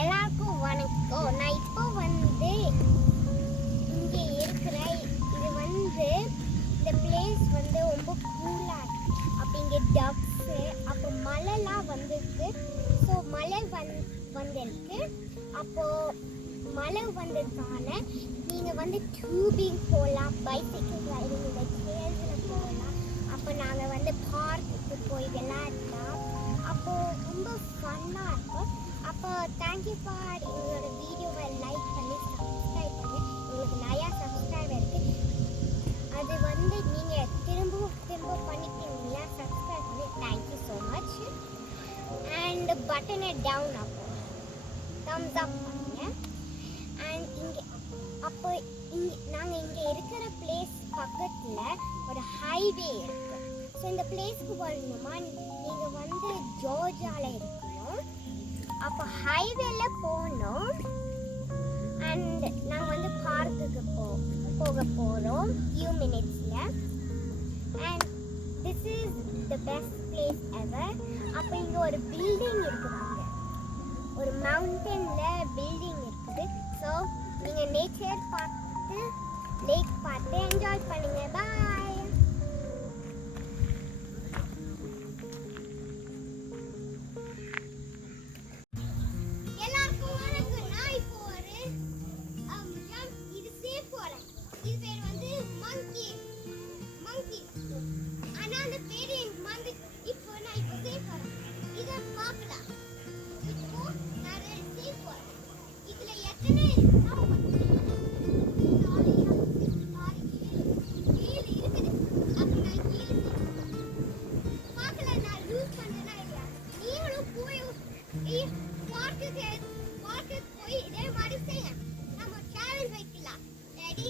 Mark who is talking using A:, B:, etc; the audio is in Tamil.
A: எல்லாருக்கும் வணக்கம். நான் இப்போ வந்து இங்கே இருக்கிறேன். இது வந்து இந்த பிளேஸ் வந்து ரொம்ப கூலாக இருக்கு. அப்போ இங்கே டப்ஸு அப்போ மழைலாம் வந்திருக்கு. ஸோ மழை வந் வந்திருக்கு. அப்போது மழை வந்ததுனால நீங்கள் வந்து டியூபிங் போகலாம் பைசைக்கிள் ரைடிங் இந்த சேல்ஸில் போகலாம் அப்போ நாங்கள் வந்து பார்க்குக்கு போய் விளையாடலாம். தேங்க்யூ ஃபார் எங்களோட வீடியோவை லைக் பண்ணி சப்ஸ்கிரைப் பண்ணி. உங்களுக்கு நிறையா சப்ஸ்கிரைபர் இருக்குது அது வந்து நீங்கள் திரும்பவும் திரும்ப பண்ணிக்கிறீங்களா சப்ஸ்கிரைப் பண்ணி thank you so much and பட்டனை டவுன் அப்போ தம்ஸ் அப் பண்ணுங்க. அண்ட் இங்கே அப்போ இங்கே நாங்கள் இங்கே இருக்கிற பிளேஸ் பக்கத்தில் ஒரு ஹைவே இருக்குது ஸோ இந்த பிளேஸ்க்கு வரணுமா நீங்கள் வந்து ஜோர்ஜாவில் இருக்கு. இப்போ ஹைவேல போகணும் அண்ட் நாங்கள் வந்து பார்க்குக்கு போ போக போகிறோம் ஃபியூ மினிட்ஸில் and this is the best place ever அப்போ இங்கே ஒரு பில்டிங் இருக்குது ஒரு மவுண்டனில் பில்டிங் இருக்குது. ஸோ நீங்கள் நேச்சர் பார்த்து லேக் பார்த்து என்ஜாய் பண்ணுங்கள் பாய் இது பேர் வந்து monkey. Monkey. ஆனா அந்த பேர் எனக்கு மறந்து இப்போ நான் இப்போ சேஃப் பார்க்கலாம். இப்போ நான் சேஃப் இதுல எத்தனை இருக்குது. போய் பார்க்குக்கு போய் இதே மாதிரி செய்யுங்க. நம்ம சேலஞ்ச் வைக்கலாம். ரெடி